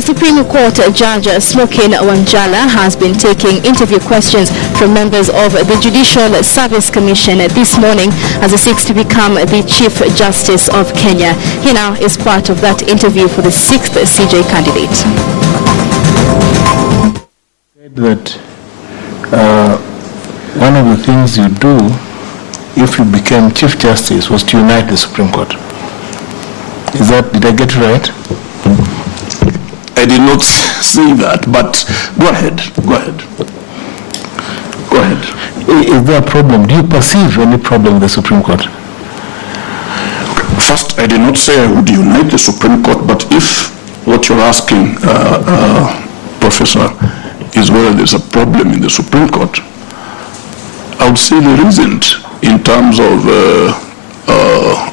Supreme Court Judge Smokin Wanjala has been taking interview questions from members of the Judicial Service Commission this morning as he seeks to become the Chief Justice of Kenya. He now is part of that interview for the 6th CJ candidate. That one of the things you do if you became Chief Justice was to unite the Supreme Court. Did I get it right? I did not say that, but go ahead. Is there a problem? Do you perceive any problem with the Supreme Court? First, I did not say I would unite the Supreme Court, but if what you're asking, Professor, is whether there's a problem in the Supreme Court, I would say there isn't in terms of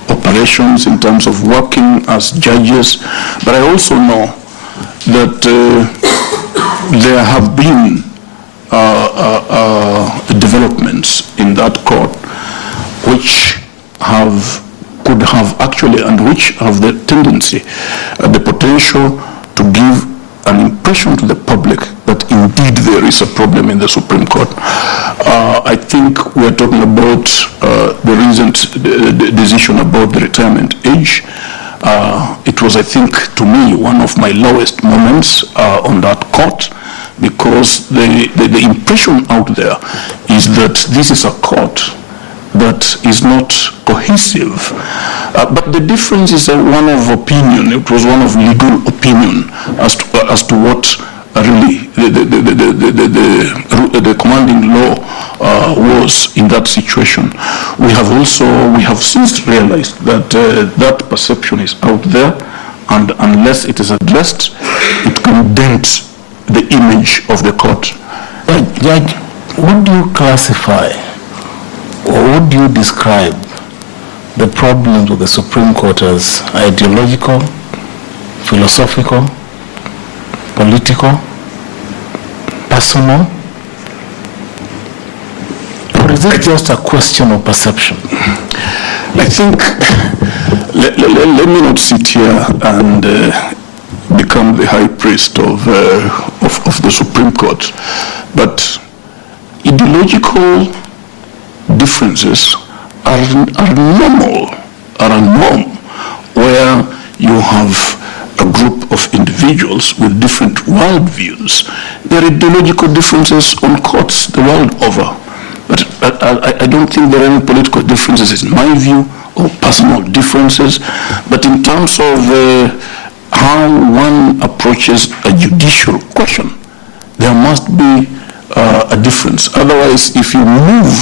operations, in terms of working as judges, but I also know that there have been developments in that court which could have actually, and which have the tendency, the potential to give an impression to the public that indeed there is a problem in the Supreme Court. I think we are talking about the recent decision about the retirement age. It was, I think, to me, one of my lowest moments on that court, because the impression out there is that this is a court that is not cohesive. But the difference is one of opinion. It was one of legal opinion as to what really the commanding law was in that situation. We have since realized that that perception is out there, and unless it is addressed, it can dent the image of the court. Judge, what do you classify, or what do you describe the problems with the Supreme Court as ideological, philosophical, political, personal? Or is it just a question of perception? I think, let me not sit here and become the high priest of the Supreme Court, but ideological differences are normal, are a norm, where you have a group of individuals with different worldviews. There are ideological differences on courts the world over, but I don't think there are any political differences, in my view, or personal differences. But in terms of how one approaches a judicial question, there must be a difference. Otherwise, if you move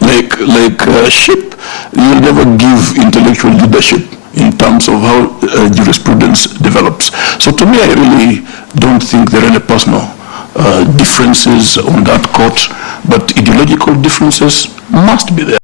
like a ship, you'll never give intellectual leadership in terms of how jurisprudence develops. So to me, I really don't think there are any personal differences on that court, but ideological differences must be there.